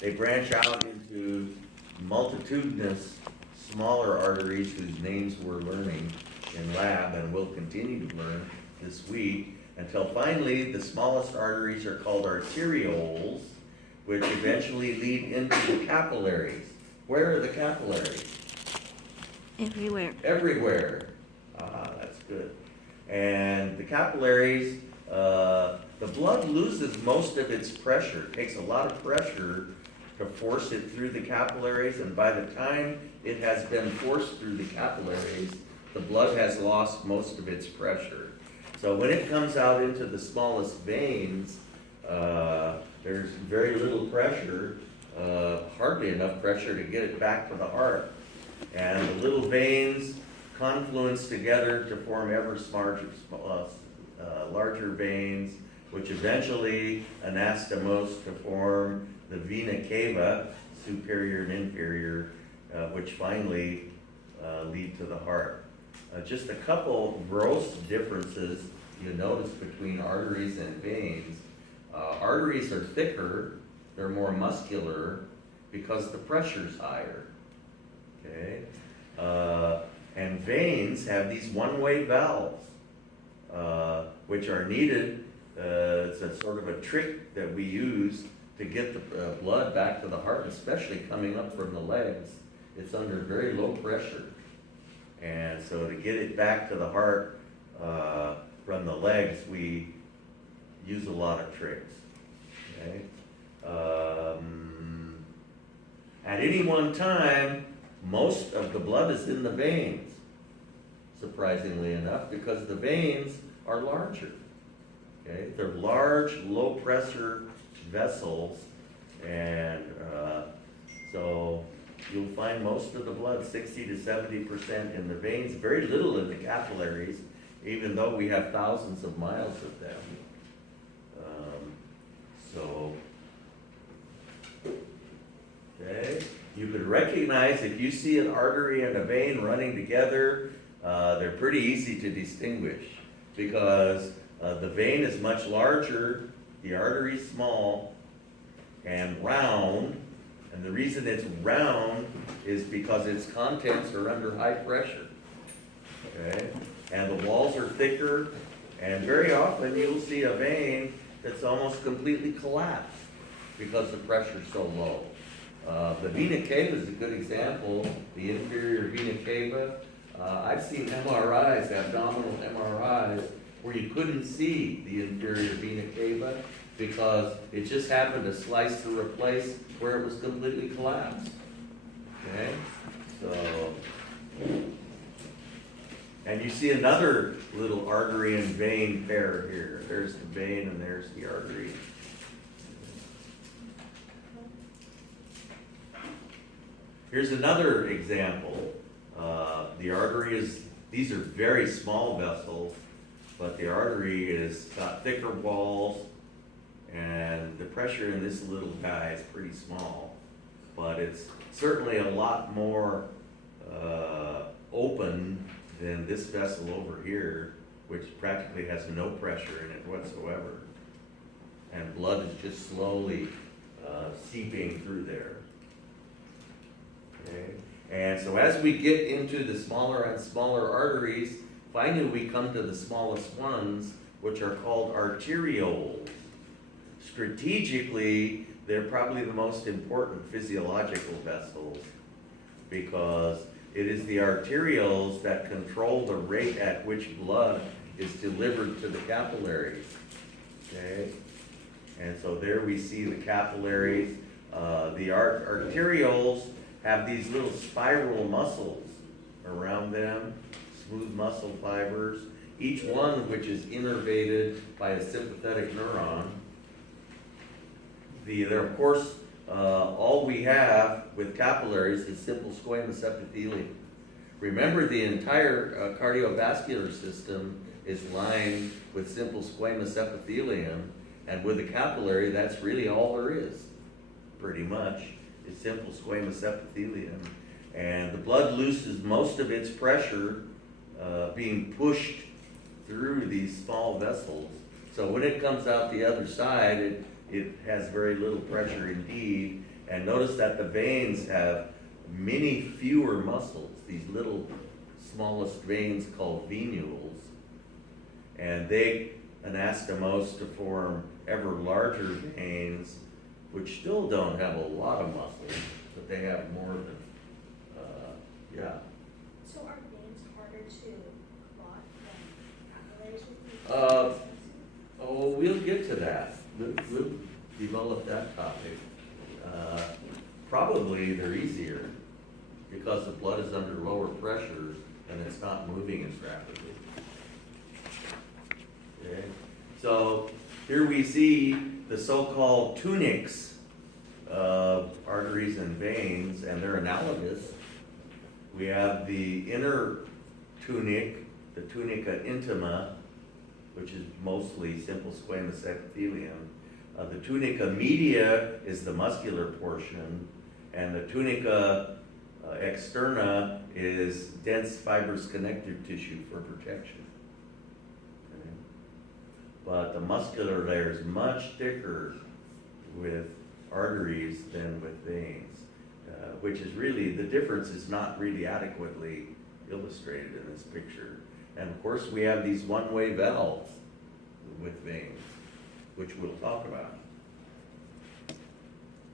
they branch out into multitudinous smaller arteries whose names we're learning in lab and will continue to learn this week, until finally the smallest arteries are called arterioles, which eventually lead into the capillaries. Where are the capillaries? Everywhere. Everywhere. Ah, that's good. And the capillaries, the blood loses most of its pressure. It takes a lot of pressure to force it through the capillaries, and by the time it has been forced through the capillaries, the blood has lost most of its pressure. So when it comes out into the smallest veins, there's very little pressure, hardly enough pressure to get it back to the heart. And the little veins confluence together to form ever larger veins, which eventually anastomose to form the vena cava, superior and inferior, which finally lead to the heart. Just a couple gross differences you notice between arteries and veins. Arteries are thicker, they're more muscular because the pressure's higher. Okay? And veins have these one-way valves, which are needed. It's a sort of a trick that we use to get the blood back to the heart, especially coming up from the legs. It's under very low pressure. And so to get it back to the heart from the legs, we use a lot of tricks. Okay? At any one time, most of the blood is in the veins, surprisingly enough, because the veins are larger. Okay? They're large, low-pressure vessels, and so you'll find most of the blood, 60 to 70% in the veins, very little in the capillaries, even though we have thousands of miles of them. Okay, you could recognize if you see an artery and a vein running together, they're pretty easy to distinguish because the vein is much larger, the artery is small and round, and the reason it's round is because its contents are under high pressure. Okay, and the walls are thicker, and very often you'll see a vein that's almost completely collapsed because the pressure's so low. The vena cava is a good example, the inferior vena cava. I've seen MRIs, abdominal MRIs, where you couldn't see the inferior vena cava because it just happened to slice through a place where it was completely collapsed. Okay? So, and you see another little artery and vein pair here. There's the vein and there's the artery. Here's another example. The artery is, these are very small vessels, but the artery is got thicker walls, and the pressure in this little guy is pretty small, but it's certainly a lot more open than this vessel over here, which practically has no pressure in it whatsoever. And blood is just slowly seeping through there. Okay. And so as we get into the smaller and smaller arteries, finally we come to the smallest ones, which are called arterioles. Strategically, they're probably the most important physiological vessels because it is the arterioles that control the rate at which blood is delivered to the capillaries. Okay? And so there we see the capillaries. The arterioles have these little spiral muscles around them, smooth muscle fibers, each one which is innervated by a sympathetic neuron. They're, of course, all we have with capillaries is simple squamous epithelium. Remember, the entire cardiovascular system is lined with simple squamous epithelium, and with a capillary, that's really all there is, pretty much. It's simple squamous epithelium. And the blood loses most of its pressure being pushed through these small vessels. So when it comes out the other side, it has very little pressure indeed, And notice that the veins have many fewer muscles, these little smallest veins called venules. And they anastomose to form ever larger veins, which still don't have a lot of muscles, but they have more than, yeah. So are veins harder to clot than capillaries would be? Oh, we'll get to that. We'll develop that topic. Probably they're easier because the blood is under lower pressures and it's not moving as rapidly. Okay, so here we see the so-called tunics of arteries and veins, and they're analogous. We have the inner tunic, the tunica intima, which is mostly simple squamous epithelium. The tunica media is the muscular portion, and the tunica externa is dense fibrous connective tissue for protection. Okay. But the muscular layer is much thicker with arteries than with veins, which is really, the difference is not really adequately illustrated in this picture. And of course, we have these one-way valves with veins, which we'll talk about.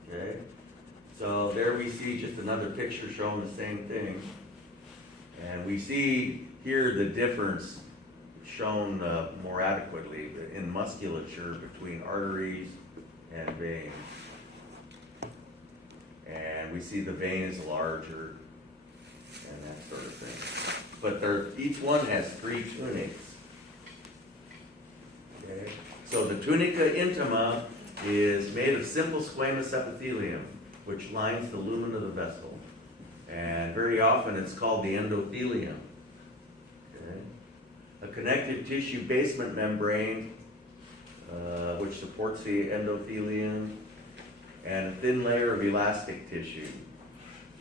Okay, so there we see just another picture showing the same thing. And we see here the difference shown more adequately in musculature between arteries and veins. And we see the vein is larger and that sort of thing. But each one has 3 tunics. Okay, so the tunica intima is made of simple squamous epithelium, which lines the lumen of the vessel. And very often it's called the endothelium. Okay, a connective tissue basement membrane, which supports the endothelium, and a thin layer of elastic tissue.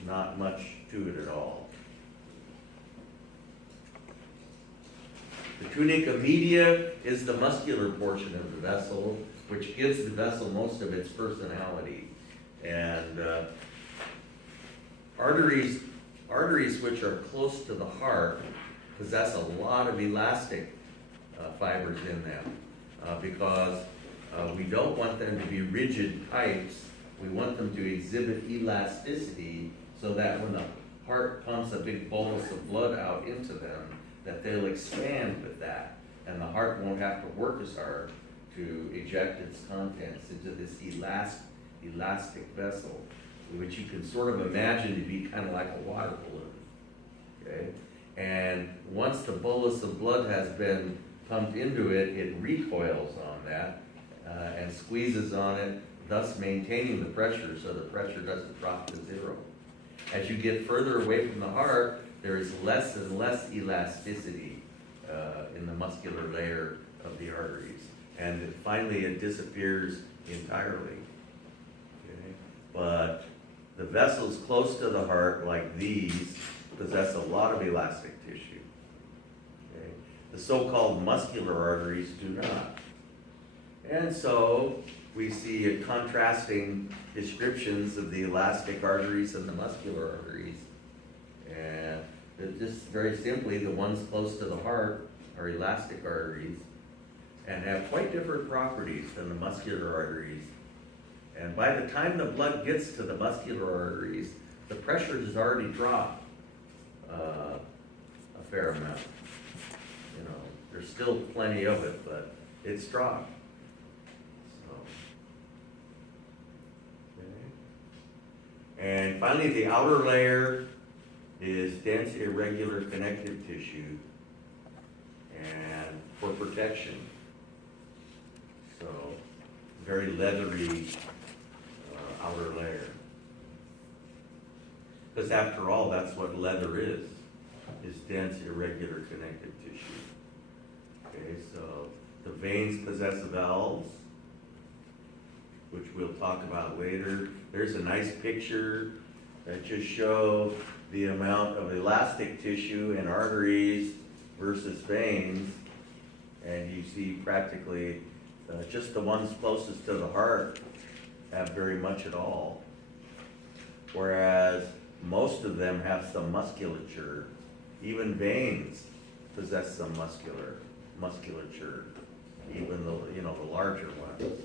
Not much to it at all. The tunica media is the muscular portion of the vessel, which gives the vessel most of its personality. And arteries which are close to the heart possess a lot of elastic fibers in them because we don't want them to be rigid pipes. We want them to exhibit elasticity so that when the heart pumps a big bolus of blood out into them, that they'll expand with that, and the heart won't have to work as hard to eject its contents into this elastic vessel, which you can sort of imagine to be kind of like a water balloon. Okay, and once the bolus of blood has been pumped into it, it recoils on that and squeezes on it, thus maintaining the pressure so the pressure doesn't drop to 0. As you get further away from the heart, there is less and less elasticity in the muscular layer of the arteries. And finally it disappears entirely. Okay? But the vessels close to the heart, like these, possess a lot of elastic tissue. Okay? The so-called muscular arteries do not. And so we see contrasting descriptions of the elastic arteries and the muscular arteries. And just very simply, the ones close to the heart are elastic arteries and have quite different properties than the muscular arteries. And by the time the blood gets to the muscular arteries, the pressure has already dropped a fair amount. You know, there's still plenty of it, but it's dropped. So, okay. And finally, the outer layer is dense, irregular connective tissue and for protection. So, very leathery outer layer. Because after all, that's what leather is dense, irregular connective tissue. Okay, so the veins possess valves, which we'll talk about later. There's a nice picture that just shows the amount of elastic tissue in arteries versus veins, and you see practically just the ones closest to the heart have very much at all, whereas most of them have some musculature. Even veins possess some musculature, even though, the larger ones.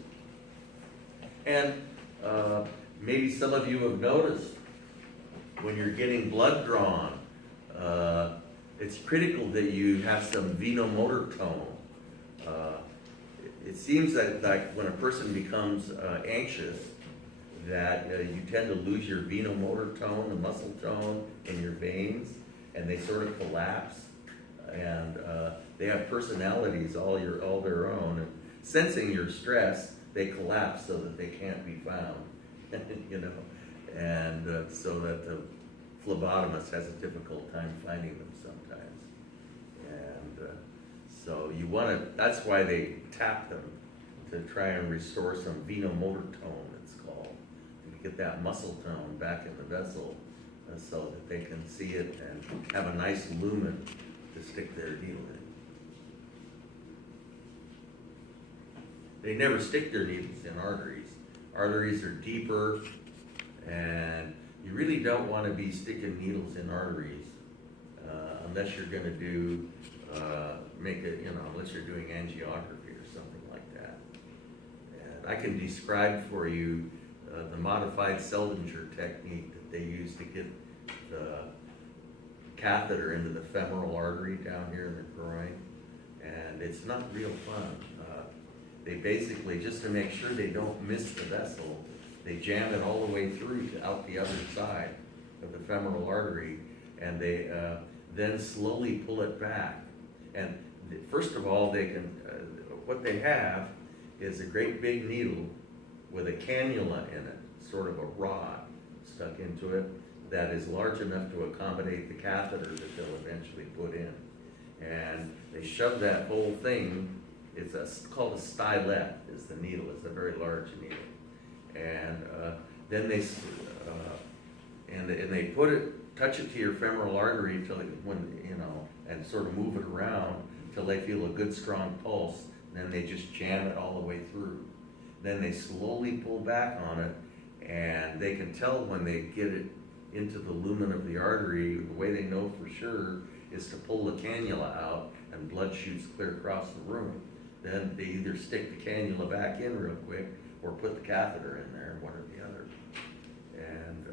And maybe some of you have noticed when you're getting blood drawn, it's critical that you have some venomotor tone. It seems that like when a person becomes anxious, that you tend to lose your venomotor tone, the muscle tone in your veins, and they sort of collapse. And they have personalities all their own. And sensing your stress, they collapse so that they can't be found. And so that the phlebotomist has a difficult time finding them sometimes. And so you want to, that's why they tap them, to try and restore some venomotor tone, it's called, and get that muscle tone back in the vessel so that they can see it and have a nice lumen to stick their needle in. They never stick their needles in arteries. Arteries are deeper, and you really don't want to be sticking needles in arteries unless you're going to do, unless you're doing angiography or something like that. And I can describe for you the modified Seldinger technique that they use to get the catheter into the femoral artery down here in the groin, and it's not real fun. They basically, just to make sure they don't miss the vessel, they jam it all the way through to out the other side of the femoral artery, and they then slowly pull it back. And first of all, they can, what they have is a great big needle with a cannula in it, sort of a rod stuck into it, that is large enough to accommodate the catheter that they'll eventually put in. And they shove that whole thing, it's called a stylet, is the needle, it's a very large needle. And then they put it, touch it to your femoral artery until and sort of move it around until they feel a good strong pulse. And then they just jam it all the way through. Then they slowly pull back on it, and they can tell when they get it into the lumen of the artery. The way they know for sure is to pull the cannula out and blood shoots clear across the room. Then they either stick the cannula back in real quick or put the catheter in there, one or the other. And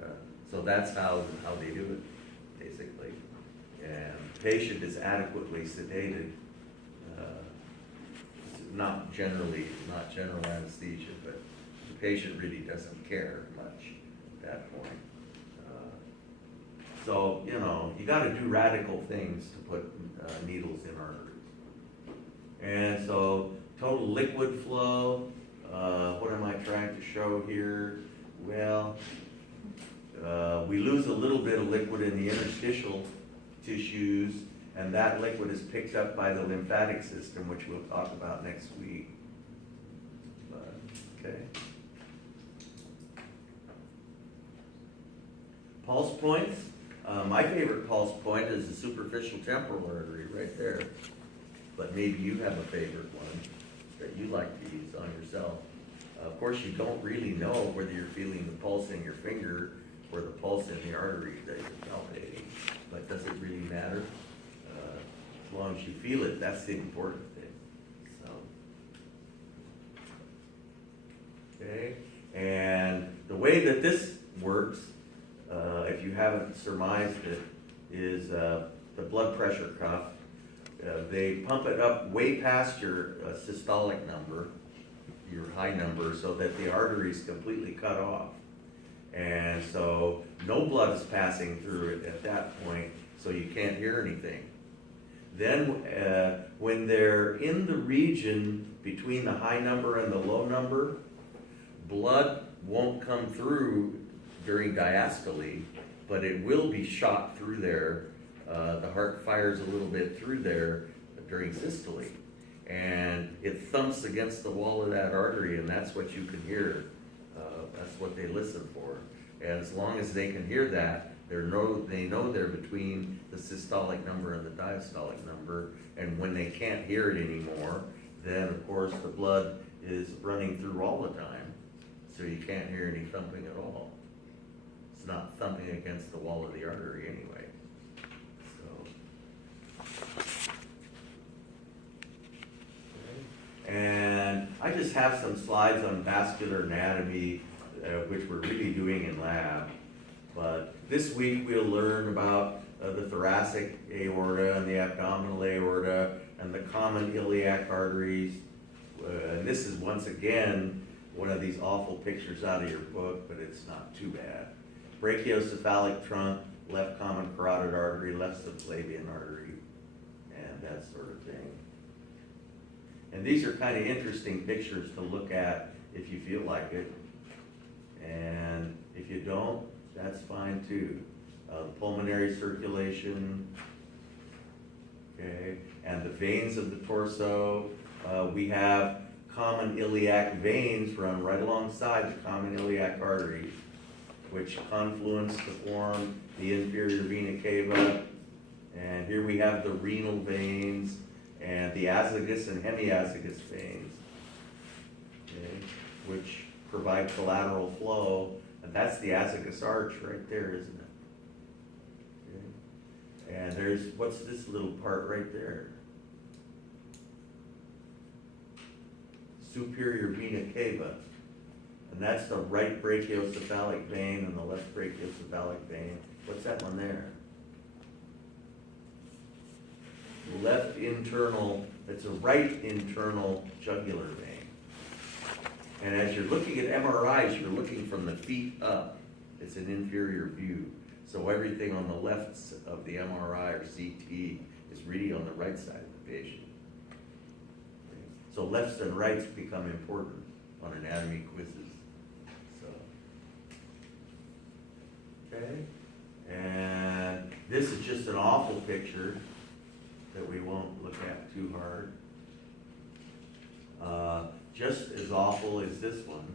so that's how they do it, basically. And the patient is adequately sedated. Not general anesthesia, but the patient really doesn't care much at that point. So, you got to do radical things to put needles in arteries. And so, total liquid flow, what am I trying to show here? Well, we lose a little bit of liquid in the interstitial tissues, and that liquid is picked up by the lymphatic system, which we'll talk about next week. Okay. Pulse points. My favorite pulse point is the superficial temporal artery right there. But maybe you have a favorite one that you like to use on yourself. Of course, you don't really know whether you're feeling the pulse in your finger or the pulse in the artery that you're palpating. But does it really matter? As long as you feel it, that's the important thing. So, okay, and the way that this works, if you haven't surmised it, is the blood pressure cuff. They pump it up way past your systolic number, your high number, so that the artery is completely cut off. And so no blood is passing through it at that point, so you can't hear anything. Then when they're in the region between the high number and the low number, blood won't come through during diastole, but it will be shot through there. The heart fires a little bit through there during systole, and it thumps against the wall of that artery, and that's what you can hear. That's what they listen for. And as long as they can hear that, they know they're between the systolic number and the diastolic number, and when they can't hear it anymore, then of course the blood is running through all the time, so you can't hear any thumping at all. not thumping against the wall of the artery anyway. So. And I just have some slides on vascular anatomy, which we're really doing in lab. But this week we'll learn about the thoracic aorta and the abdominal aorta and the common iliac arteries. And this is once again one of these awful pictures out of your book, but it's not too bad. Brachiocephalic trunk, left common carotid artery, left subclavian artery, and that sort of thing. And these are kind of interesting pictures to look at if you feel like it. And if you don't, that's fine too. Pulmonary circulation, okay, and the veins of the torso. We have common iliac veins run right alongside the common iliac arteries, which confluence to form the inferior vena cava. And here we have the renal veins and the azygous and hemiazygous veins, okay, which provide collateral flow. And that's the azygous arch right there, isn't it? Okay. And there's, what's this little part right there? Superior vena cava. And that's the right brachiocephalic vein and the left brachiocephalic vein. What's that one there? Left internal, it's a right internal jugular vein. And as you're looking at MRIs, you're looking from the feet up. It's an inferior view. So everything on the left of the MRI or CT is really on the right side of the patient. Okay. So lefts and rights become important on anatomy quizzes. So, okay. And this is just an awful picture that we won't look at too hard. Just as awful as this one,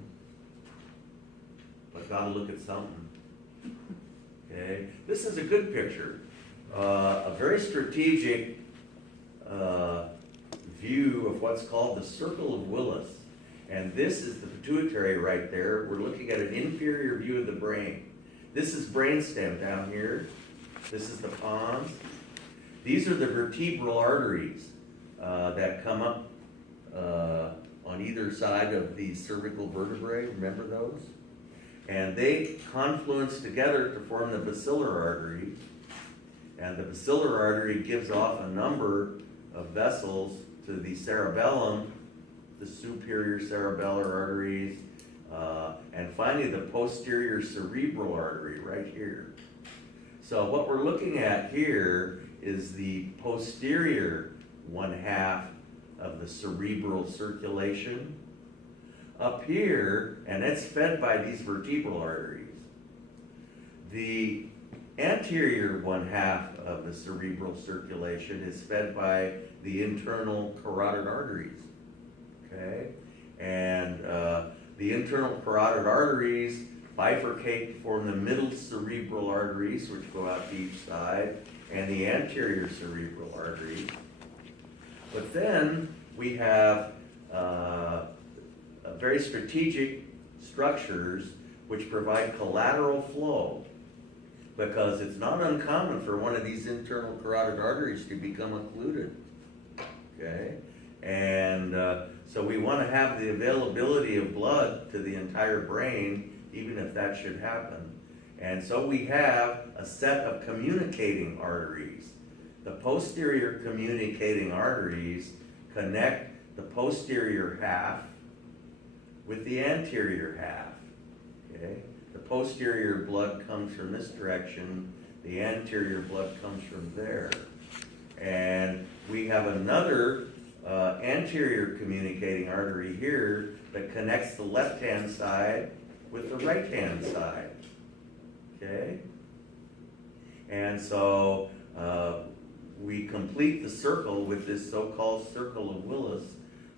but gotta look at something. Okay, this is a good picture. A very strategic view of what's called the circle of Willis. And this is the pituitary right there. We're looking at an inferior view of the brain. This is brainstem down here. This is the pons. These are the vertebral arteries that come up on either side of the cervical vertebrae. Remember those? And they confluence together to form the basilar artery. And the basilar artery gives off a number of vessels to the cerebellum, the superior cerebellar arteries, and finally the posterior cerebral artery right here. So what we're looking at here is the posterior 1/2 of the cerebral circulation up here, and it's fed by these vertebral arteries. The anterior 1/2 of the cerebral circulation is fed by the internal carotid arteries, okay? And the internal carotid arteries bifurcate to form the middle cerebral arteries, which go out to each side, and the anterior cerebral arteries. But then we have very strategic structures which provide collateral flow, because it's not uncommon for one of these internal carotid arteries to become occluded, okay? And so we want to have the availability of blood to the entire brain, even if that should happen. And so we have a set of communicating arteries. The posterior communicating arteries connect the posterior half with the anterior half, okay? The posterior blood comes from this direction, the anterior blood comes from there. And we have another anterior communicating artery here that connects the left-hand side with the right-hand side, okay? And so we complete the circle with this so-called circle of Willis,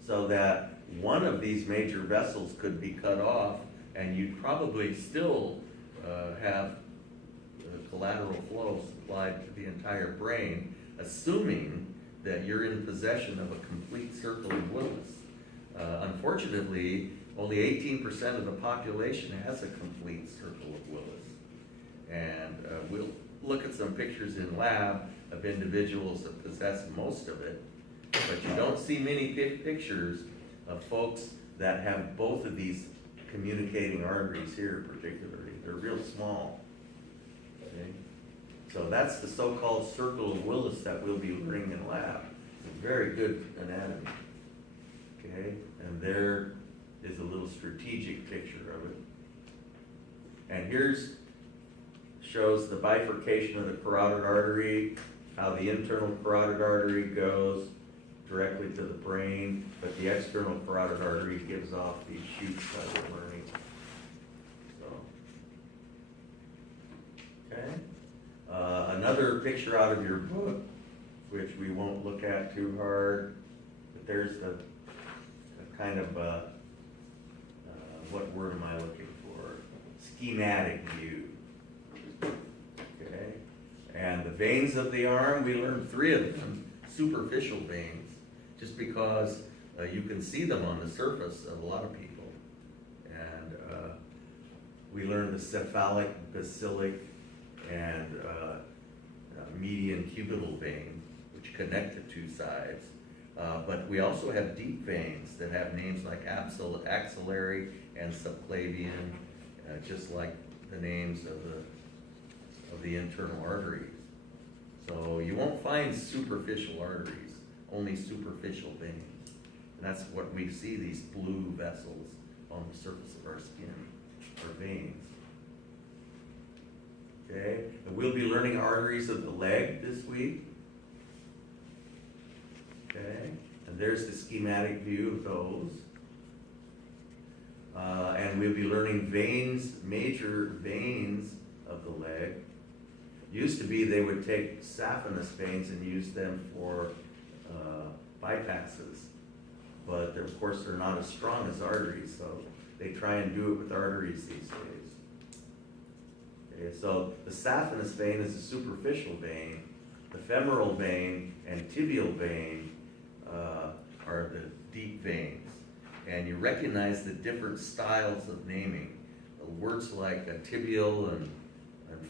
so that one of these major vessels could be cut off, and you'd probably still have collateral flow supplied to the entire brain, assuming that you're in possession of a complete circle of Willis. Unfortunately, only 18% of the population has a complete circle of Willis. And we'll look at some pictures in lab of individuals that possess most of it, but you don't see many pictures of folks that have both of these communicating arteries here particularly. They're real small. Okay? So that's the so-called circle of Willis that we'll be learning in lab. It's a very good anatomy. Okay? And there is a little strategic picture of it. And shows the bifurcation of the carotid artery, how the internal carotid artery goes directly to the brain, but the external carotid artery gives off these shoots that we're learning. So, okay. Another picture out of your book, which we won't look at too hard, but there's a kind of what word am I looking for? Schematic view. Okay, and the veins of the arm, we learned 3 of them, superficial veins, just because you can see them on the surface of a lot of people. And we learned the cephalic, basilic, and median cubital vein, which connect the 2 sides. But we also have deep veins that have names like axillary and subclavian, just like the names of the internal arteries. So you won't find superficial arteries, only superficial veins. And that's what we see, these blue vessels on the surface of our skin, or veins. Okay, and we'll be learning arteries of the leg this week. Okay, and there's the schematic view of those. And we'll be learning veins, major veins of the leg. Used to be they would take saphenous veins and use them for bypasses. But of course they're not as strong as arteries, so they try and do it with arteries these days. Okay, so the saphenous vein is a superficial vein. The femoral vein and tibial vein are the deep veins. And you recognize the different styles of naming. Words like tibial and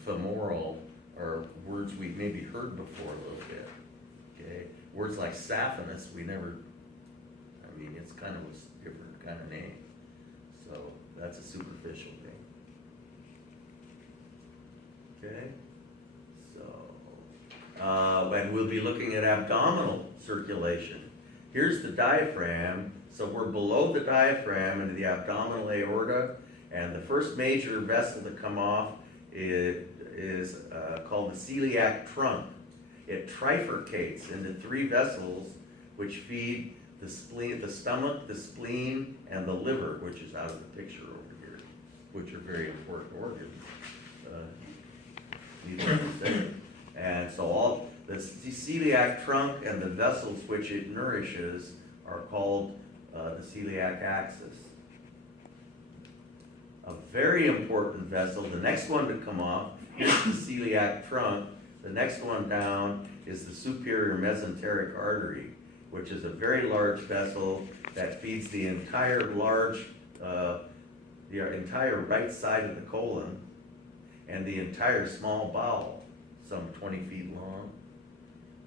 femoral are words we've maybe heard before a little bit. Okay, words like saphenous, it's kind of a different kind of name. So that's a superficial vein. Okay, so and we'll be looking at abdominal circulation. Here's the diaphragm. So we're below the diaphragm into the abdominal aorta, and the first major vessel to come off is called the celiac trunk. It trifurcates into 3 vessels which feed the spleen, the stomach, the spleen, and the liver, which is out of the picture over here, which are very important organs. Needless to say. And so all the celiac trunk and the vessels which it nourishes are called the celiac axis. A very important vessel, the next one to come off, is the celiac trunk. The next one down is the superior mesenteric artery, which is a very large vessel that feeds the entire entire right side of the colon and the entire small bowel, some 20 feet long.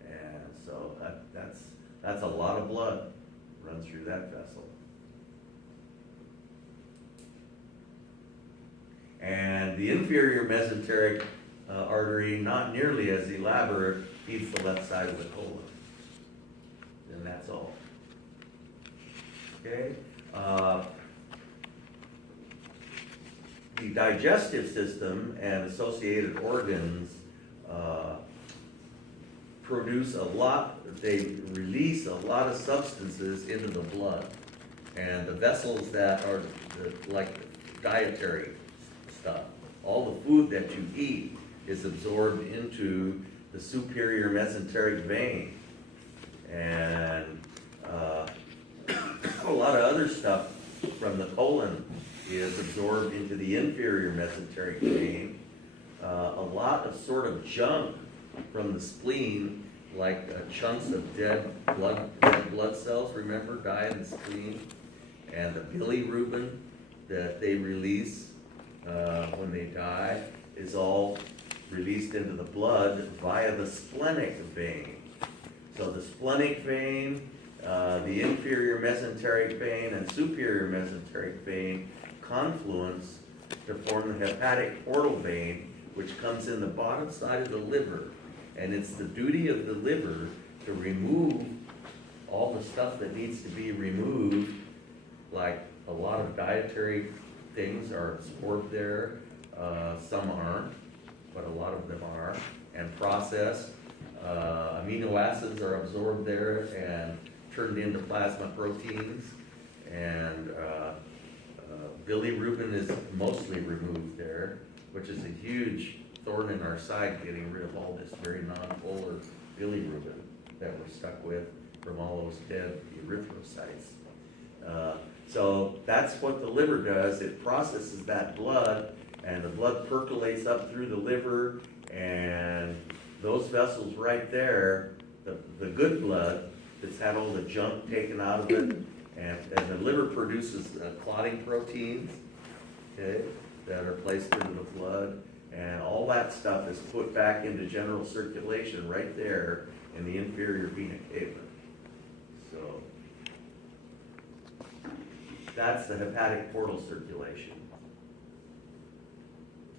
And so that's a lot of blood runs through that vessel. And the inferior mesenteric artery, not nearly as elaborate, feeds the left side of the colon. And that's all. Okay? The digestive system and associated organs they release a lot of substances into the blood. And the vessels that are like dietary stuff, all the food that you eat is absorbed into the superior mesenteric vein. And a lot of other stuff from the colon is absorbed into the inferior mesenteric vein. A lot of sort of junk from the spleen, like chunks of dead blood cells, remember, die in the spleen. And the bilirubin that they release when they die is all released into the blood via the splenic vein. So the splenic vein, the inferior mesenteric vein and superior mesenteric vein confluence to form the hepatic portal vein, which comes in the bottom side of the liver. And it's the duty of the liver to remove all the stuff that needs to be removed, like a lot of dietary things are absorbed there, some aren't, but a lot of them are, and processed. Amino acids are absorbed there and turned into plasma proteins, and bilirubin is mostly removed there, which is a huge thorn in our side, getting rid of all this very non-polar bilirubin that we're stuck with from all those dead erythrocytes. So that's what the liver does. It processes that blood, and the blood percolates up through the liver, and those vessels right there, the good blood that's had all the junk taken out of it, and the liver produces clotting proteins, okay, that are placed into the blood, and all that stuff is put back into general circulation right there in the inferior vena cava. So that's the hepatic portal circulation.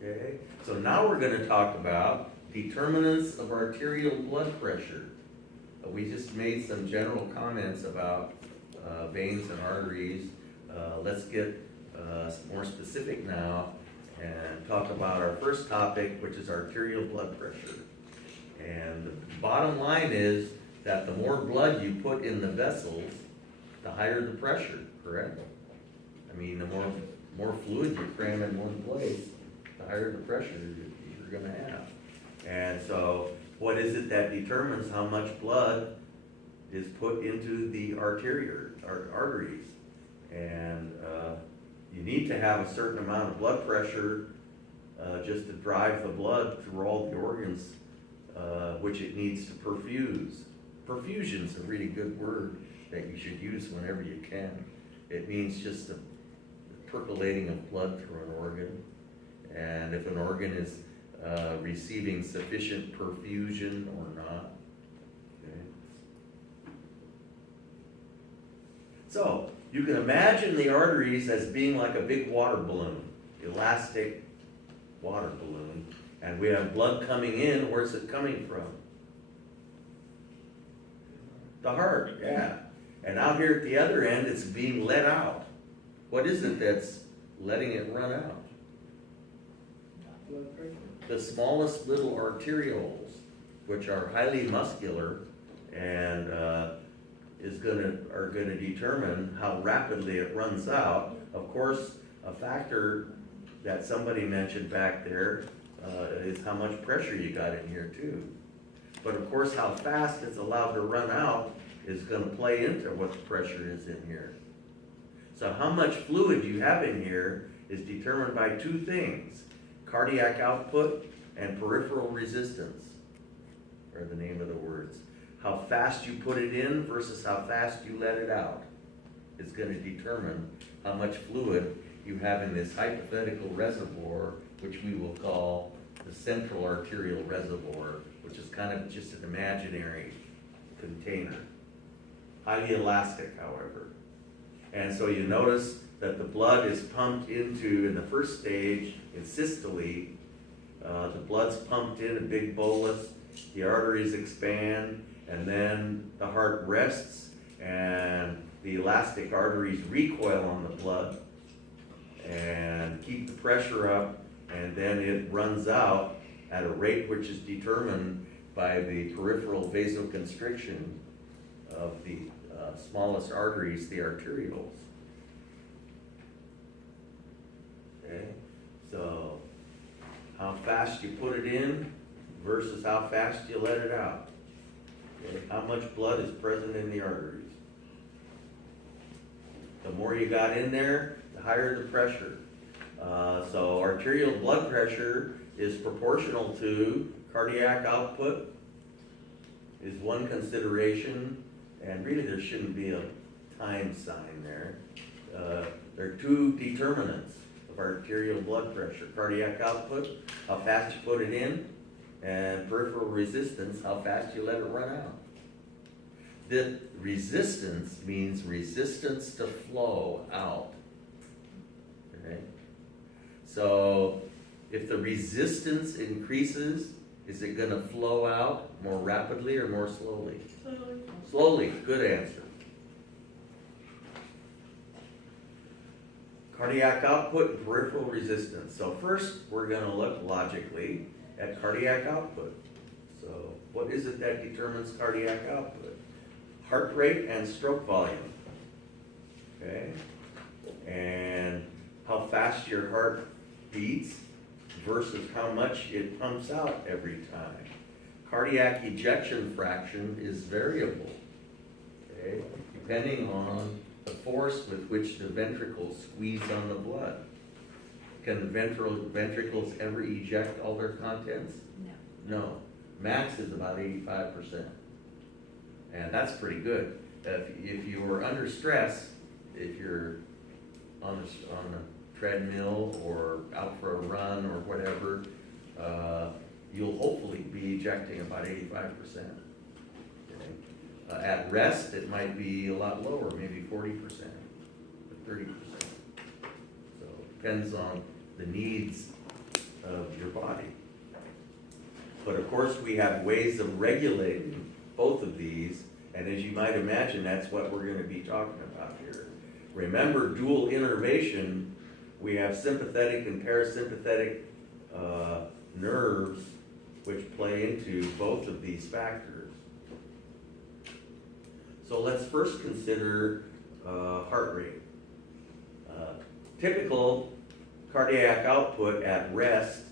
Okay, so now we're going to talk about determinants of arterial blood pressure. We just made some general comments about veins and arteries. Let's get more specific now and talk about our first topic, which is arterial blood pressure. And the bottom line is that the more blood you put in the vessels, the higher the pressure, correct? I mean, the more fluid you cram in one place, the higher the pressure you're going to have. And so what is it that determines how much blood is put into the arteries? And you need to have a certain amount of blood pressure just to drive the blood through all the organs which it needs to perfuse. Perfusion's a really good word that you should use whenever you can. It means just the percolating of blood through an organ. And if an organ is receiving sufficient perfusion or not. Okay. So you can imagine the arteries as being like a big water balloon, elastic water balloon, and we have blood coming in. Where's it coming from? The heart, yeah. And out here at the other end, it's being let out. What is it that's letting it run out? The smallest little arterioles, which are highly muscular and are going to determine how rapidly it runs out. Of course, a factor that somebody mentioned back there is how much pressure you got in here too. But of course, how fast it's allowed to run out is going to play into what the pressure is in here. So how much fluid you have in here is determined by two things: cardiac output and peripheral resistance are the name of the words. How fast you put it in versus how fast you let it out is going to determine how much fluid you have in this hypothetical reservoir, which we will call the central arterial reservoir, which is kind of just an imaginary container. Highly elastic, however. And so you notice that the blood is pumped into, in the first stage, in systole, the blood's pumped in a big bolus, the arteries expand, and then the heart rests, and the elastic arteries recoil on the blood and keep the pressure up, and then it runs out at a rate which is determined by the peripheral vasoconstriction of the smallest arteries, the arterioles. Okay, so how fast you put it in versus how fast you let it out. Okay, how much blood is present in the arteries. The more you got in there, the higher the pressure. So arterial blood pressure is proportional to cardiac output is one consideration, and really there shouldn't be a time sign there. There are two determinants of arterial blood pressure. Cardiac output, how fast you put it in, and peripheral resistance, how fast you let it run out. The resistance means resistance to flow out. Okay? So if the resistance increases, is it going to flow out more rapidly or more slowly? Slowly. Slowly, good answer. Cardiac output and peripheral resistance. So first, we're going to look logically at cardiac output. So what is it that determines cardiac output? Heart rate and stroke volume. Okay? And how fast your heart beats versus how much it pumps out every time. Cardiac ejection fraction is variable, okay, depending on the force with which the ventricles squeeze on the blood. Can the ventricles ever eject all their contents? No. No. Max is about 85%. And that's pretty good. If you were under stress, if you're on a treadmill or out for a run or whatever, you'll hopefully be ejecting about 85%. Okay? At rest, it might be a lot lower, maybe 40%, or 30%. So it depends on the needs of your body. But of course, we have ways of regulating both of these, and as you might imagine, that's what we're going to be talking about here. Remember, dual innervation, we have sympathetic and parasympathetic nerves which play into both of these factors. So let's first consider heart rate. Typical cardiac output at rest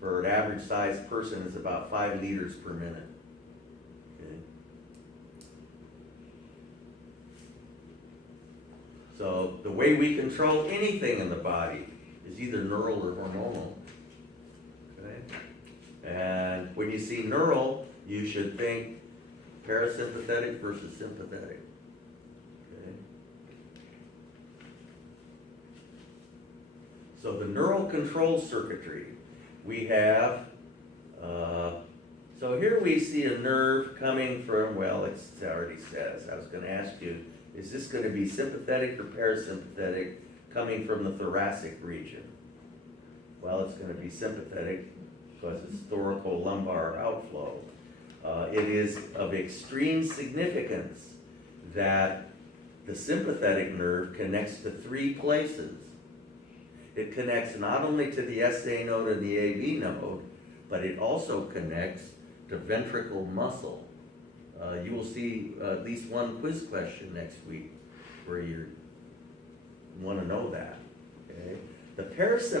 for an average sized person is about 5 liters per minute. Okay. So the way we control anything in the body is either neural or hormonal. Okay? And when you see neural, you should think parasympathetic versus sympathetic. Okay? So the neural control circuitry, we have, so here we see a nerve coming from, well, it already says, I was going to ask you, is this going to be sympathetic or parasympathetic coming from the thoracic region? Well, it's going to be sympathetic because it's thoracolumbar outflow. It is of extreme significance that the sympathetic nerve connects to 3 places. It connects not only to the SA node and the AV node, but it also connects to ventricle muscle. You will see at least one quiz question next week where you want to know that. Okay? The parasympathetic